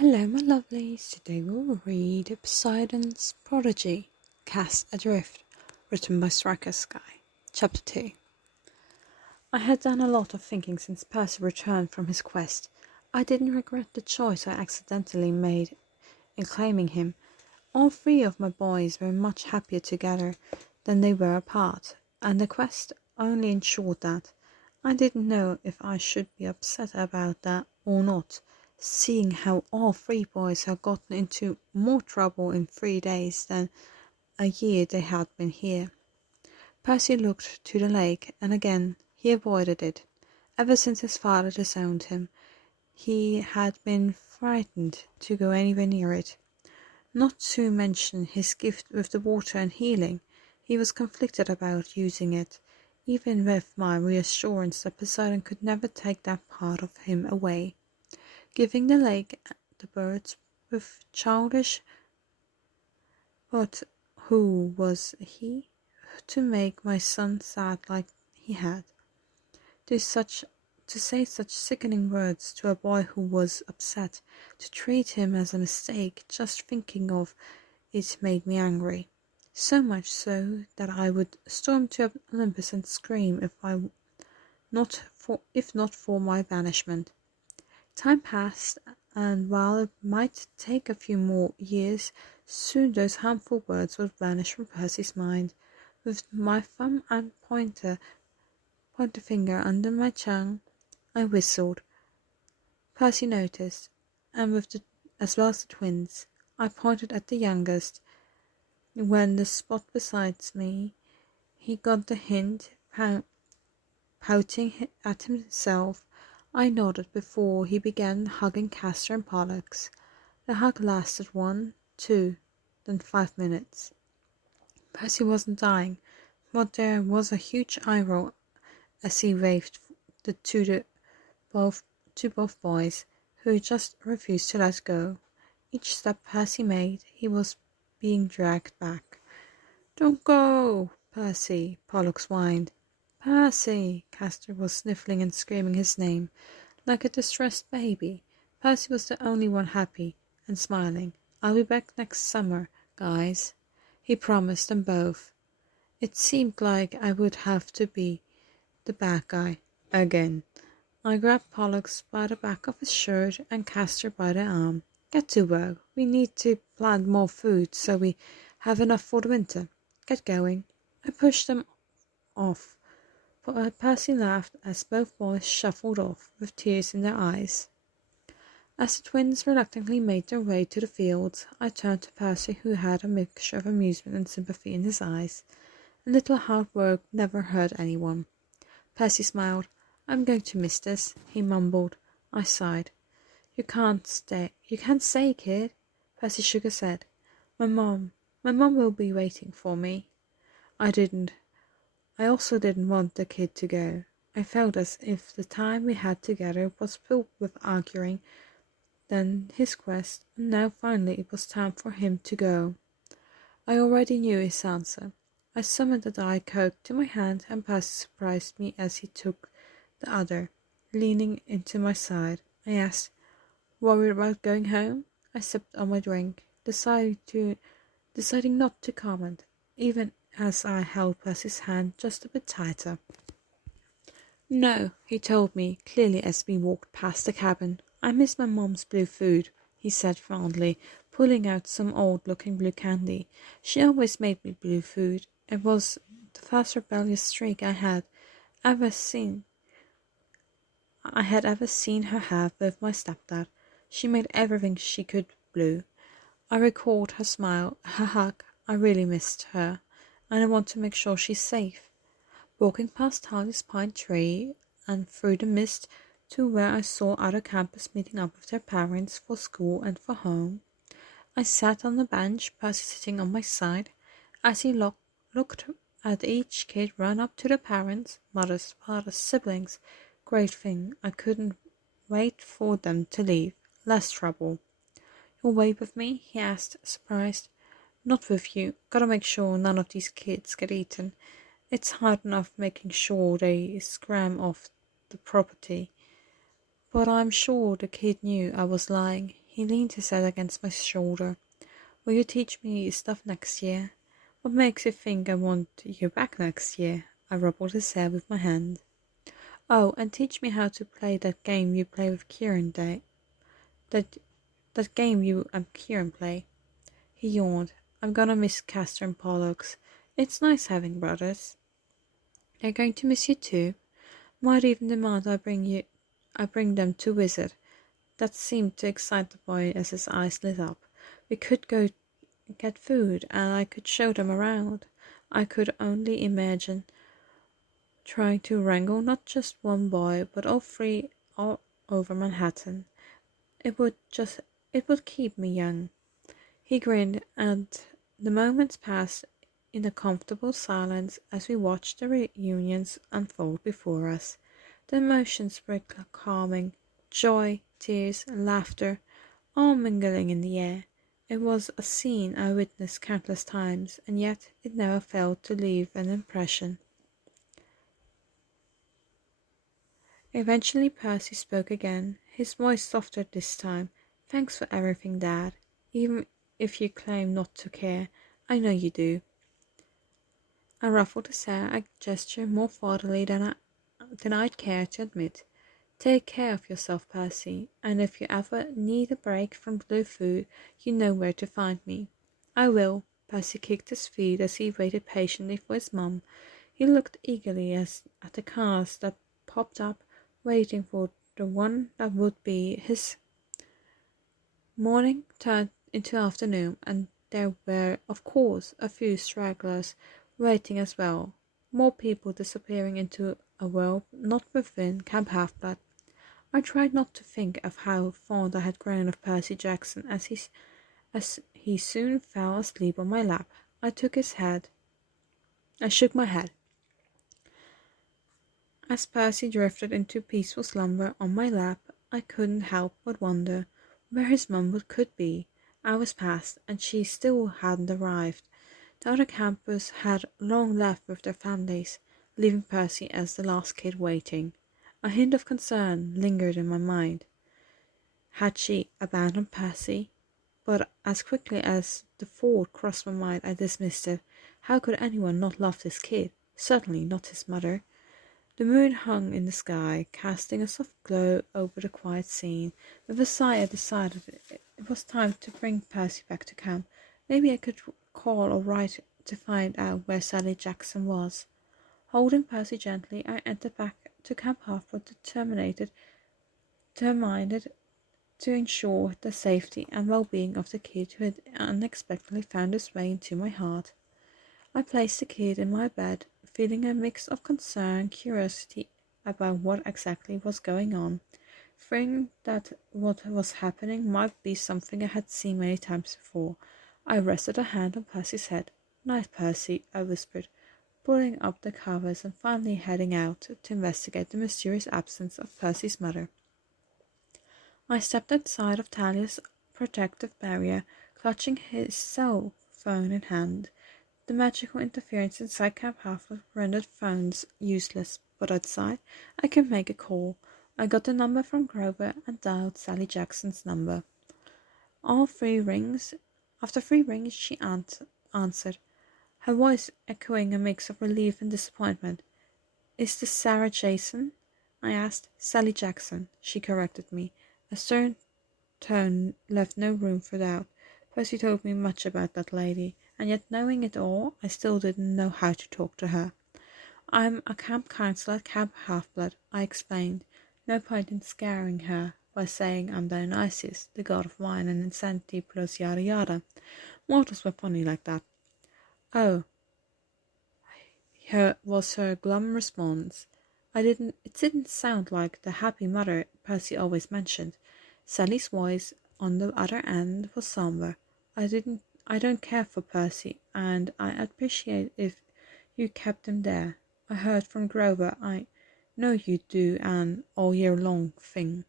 Hello, my lovelies. Today we'll read Poseidon's Prodigy, Cast Adrift, written by Striker Sky, Chapter 2. I had done a lot of thinking since Percy returned from his quest. I didn't regret the choice I accidentally made in claiming him. All three of my boys were much happier together than they were apart, and the quest only ensured that. I didn't know if I should be upset about that or not, seeing how all three boys had gotten into more trouble in 3 days than a year they had been here. Percy looked to the lake, and again he avoided it. Ever since his father disowned him, he had been frightened to go anywhere near it. Not to mention his gift with the water and healing, he was conflicted about using it, even with my reassurance that Poseidon could never take that part of him away. Giving the lake the birds with childish, but who was he to make my son sad like he had? To say such sickening words to a boy who was upset, to treat him as a mistake, just thinking of it made me angry. So much so that I would storm to Olympus and scream if not for my banishment. Time passed, and while it might take a few more years, soon those harmful words would vanish from Percy's mind. With my thumb and pointer finger under my tongue, I whistled. Percy noticed, and as well as the twins. I pointed at the youngest. When the spot beside me, he got the hint, pouting at himself. I nodded before he began hugging Castor and Pollux. The hug lasted 1, 2, then 5 minutes. Percy wasn't dying, but there was a huge eye roll as he waved to both boys, who just refused to let go. Each step Percy made, he was being dragged back. "Don't go, Percy," Pollux whined. "Percy!" Castor was sniffling and screaming his name like a distressed baby. Percy was the only one happy and smiling. "I'll be back next summer, guys," he promised them both. It seemed like I would have to be the bad guy again. I grabbed Pollux by the back of his shirt and Castor by the arm. "Get to work. We need to plant more food so we have enough for the winter. Get going." I pushed them off. Percy laughed as both boys shuffled off, with tears in their eyes. As the twins reluctantly made their way to the fields, I turned to Percy, who had a mixture of amusement and sympathy in his eyes. A little hard work never hurt anyone. Percy smiled. "I'm going to miss this," he mumbled. I sighed. You can't stay, kid." Percy shook his head. My mom will be waiting for me." I also didn't want the kid to go. I felt as if the time we had together was filled with arguing, then his quest, and now finally it was time for him to go. I already knew his answer. I summoned a Diet Coke to my hand, and Percy surprised me as he took the other, leaning into my side. I asked, "Worried about going home?" I sipped on my drink, deciding not to comment, even as I held Percy's hand just a bit tighter. "No," he told me, clearly as we walked past the cabin. "I miss my mom's blue food," he said fondly, pulling out some old-looking blue candy. "She always made me blue food. It was the first rebellious streak I had ever seen her have with my stepdad. She made everything she could blue. I recalled her smile, her hug. I really missed her, and I want to make sure she's safe." Walking past Harley's pine tree and through the mist to where I saw other campers meeting up with their parents for school and for home, I sat on the bench, Percy sitting on my side, as he looked at each kid run up to their parents, mothers, fathers, siblings. Great thing, I couldn't wait for them to leave. Less trouble. "You'll wait with me?" he asked, surprised. "Not with you. Gotta make sure none of these kids get eaten. It's hard enough making sure they scram off the property." But I'm sure the kid knew I was lying. He leaned his head against my shoulder. Will you teach me stuff next year? What makes you think I want you back next year? I rubbed his hair with my hand. Oh, and teach me how to play that game you play with Kieran that game you and Kieran play. He yawned. I'm gonna miss Castor and Pollux. It's nice having brothers. They're going to miss you too. Might even demand I bring them to visit. That seemed to excite the boy as his eyes lit up. We could go get food, and I could show them around. I could only imagine trying to wrangle not just one boy, but all three all over Manhattan. It would keep me young. He grinned, and the moments passed in a comfortable silence as we watched the reunions unfold before us. The emotions were calming, joy, tears, and laughter, all mingling in the air. It was a scene I witnessed countless times, and yet it never failed to leave an impression. Eventually Percy spoke again, his voice softer this time. Thanks for everything, Dad. Even if you claim not to care, I know you do. I ruffled his hair, a gesture more fatherly than I'd care to admit. Take care of yourself, Percy, and if you ever need a break from blue food, you know where to find me. I will. Percy kicked his feet as he waited patiently for his mum. He looked eagerly at the cars that popped up, waiting for the one that would be his. Morning turned into afternoon, and there were, of course, a few stragglers waiting as well, more people disappearing into a world not within Camp Half-Blood. I tried not to think of how fond I had grown of Percy Jackson as he soon fell asleep on my lap. I shook my head. As Percy drifted into peaceful slumber on my lap, I couldn't help but wonder where his mum could be. Hours passed, and she still hadn't arrived. The other campers had long left with their families, leaving Percy as the last kid waiting. A hint of concern lingered in my mind. Had she abandoned Percy? But as quickly as the thought crossed my mind, I dismissed it. How could anyone not love this kid? Certainly not his mother. The moon hung in the sky, casting a soft glow over the quiet scene. With a sigh, I decided it was time to bring Percy back to camp. Maybe I could call or write to find out where Sally Jackson was. Holding Percy gently, I entered back to Camp Half-Blood, determined to ensure the safety and well-being of the kid who had unexpectedly found his way into my heart. I placed the kid in my bed, feeling a mix of concern and curiosity about what exactly was going on, fearing that what was happening might be something I had seen many times before. I rested a hand on Percy's head. "Night, Percy," I whispered, pulling up the covers and finally heading out to investigate the mysterious absence of Percy's mother. I stepped outside of Talia's protective barrier, clutching his cell phone in hand. The magical interference inside Camp Half-Blood rendered phones useless, but outside I could make a call. I got the number from Grover and dialed Sally Jackson's number. After 3 rings, she answered, her voice echoing a mix of relief and disappointment. "Is this Sarah Jason?" I asked. "Sally Jackson," she corrected me. A stern tone left no room for doubt. Percy told me much about that lady, and yet knowing it all, I still didn't know how to talk to her. "I'm a camp counselor at Camp Half-Blood," I explained. No point in scaring her by saying I'm Dionysus, the god of wine and insanity plus yada yada. Mortals were funny like that. "Oh," was her glum response. It didn't sound like the happy mother Percy always mentioned. Sally's voice on the other end was somber. I don't care for Percy, and I appreciate if you kept him there. I heard from Grover. I know you do an all-year-long thing.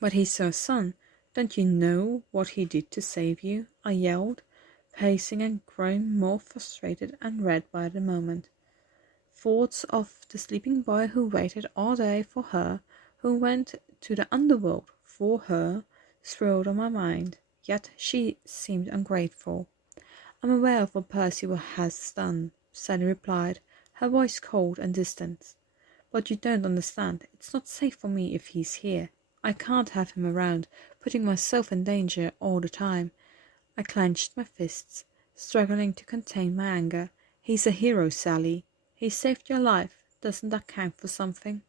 But he's your son. Don't you know what he did to save you?" I yelled, pacing and growing more frustrated and red by the moment. Thoughts of the sleeping boy who waited all day for her, who went to the underworld for her, swirled on my mind, yet she seemed ungrateful. I'm aware of what Percy has done, Sally replied, her voice cold and distant. But you don't understand. It's not safe for me if he's here. I can't have him around, putting myself in danger all the time. I clenched my fists, struggling to contain my anger. He's a hero, Sally. He saved your life. Doesn't that count for something?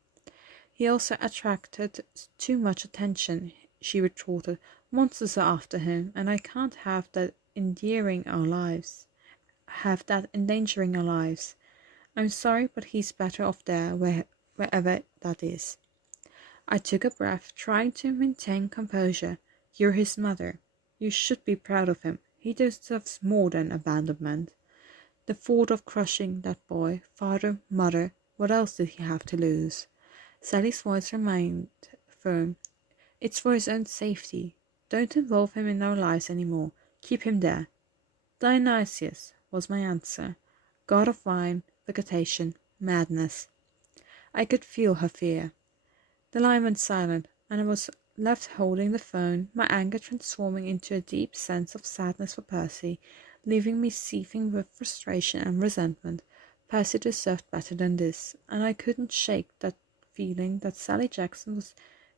He also attracted too much attention, she retorted. Monsters are after him, and I can't have that endangering our lives. I'm sorry, but he's better off there, wherever that is. I took a breath, trying to maintain composure. You're his mother. You should be proud of him. He deserves more than abandonment. The thought of crushing that boy, father, mother, what else did he have to lose? Sally's voice remained firm. It's for his own safety. Don't involve him in our lives any more. Keep him there. Dionysus, was my answer. God of wine, vegetation, madness. I could feel her fear. The line went silent, and I was left holding the phone, my anger transforming into a deep sense of sadness for Percy, leaving me seething with frustration and resentment. Percy deserved better than this, and I couldn't shake that feeling that Sally Jackson was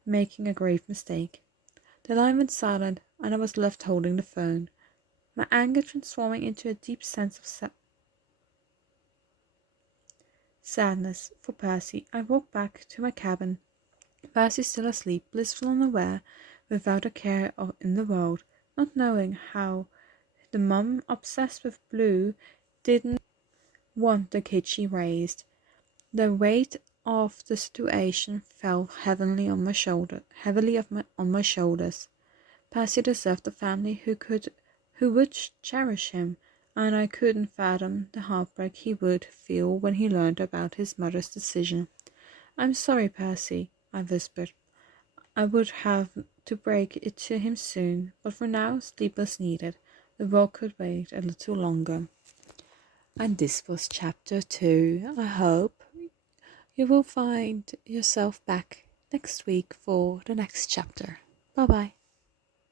making a grave mistake. The line went silent, and I was left holding the phone, my anger transforming into a deep sense of sadness for Percy. I walked back to my cabin. Percy still asleep, blissful and aware, without a care in the world, not knowing how the mum, obsessed with blue, didn't want the kid she raised. The weight of the situation fell heavily on my shoulders. Percy deserved a family who would cherish him, and I couldn't fathom the heartbreak he would feel when he learned about his mother's decision. I'm sorry, Percy, I whispered. I would have to break it to him soon, but for now sleep was needed. The world could wait a little longer. And this was chapter 2. I hope you will find yourself back next week for the next chapter. Bye bye.